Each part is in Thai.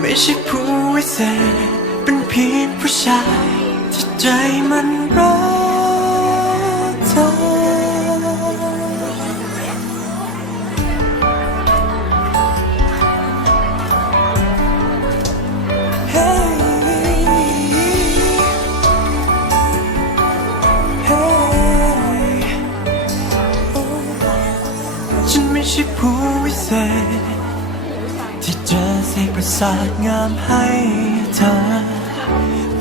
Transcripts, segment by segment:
ไม่ใช่ผู้วิเศษเป็นเพียงผู้ชายที่ใจมันรักเธอฉันไม่ใช่ผู้วิเศษ ที่เจอเสกประสาทงามให้เธอ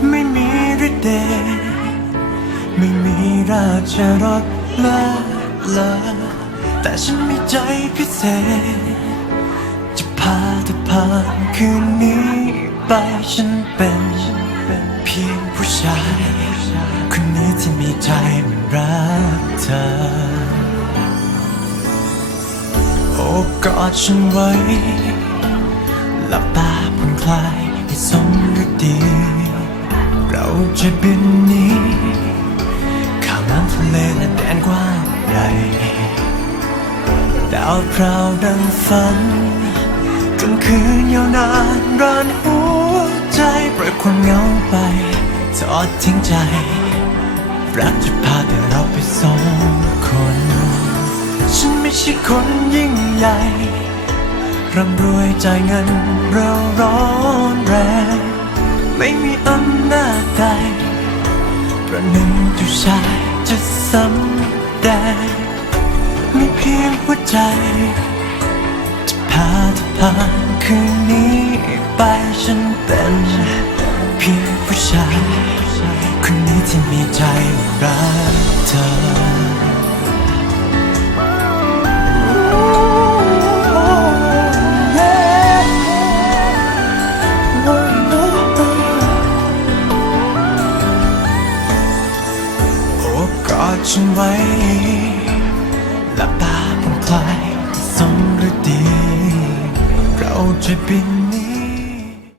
ไม่มีฤทธิ์เดชไม่มีราชรสเลิศเลอแต่ฉันมีใจพิเศษ จะพาเธอผ่านคืนนี้ไปฉันเป็นเพียงผู้ชาย คนนี้ที่มีใจมันรักเธอโอบกอดฉันไว้ หลับตาผ่อนคลายให้สมฤดี เราจะบินนี้ข้ามน้ำทะเลและแดนกว้างใหญ่ดาวพราวดังฝันกลางคืนยาวนานร้านหัวใจปล่อยความเหงาไปทอดทิ้งใจ รักจะพาแต่เราไปสองคน ฉันไม่ใช่คนยิ่งใหญ่ ร่ำรวยจ่ายเงินเราร้อนแรง ไม่มีอำนาจใดประหนึ่งเจ้าชายจะสำแดงมีเพียงหัวใจ จะพาเธอผ่านคืนนี้ไปฉันเป็นเพียงผู้ชายคนนี้ที่มีใจรักเธอ อบกอดฉันไว้หลับตาผ่อนคลายสมฤดี เราจะบินนี้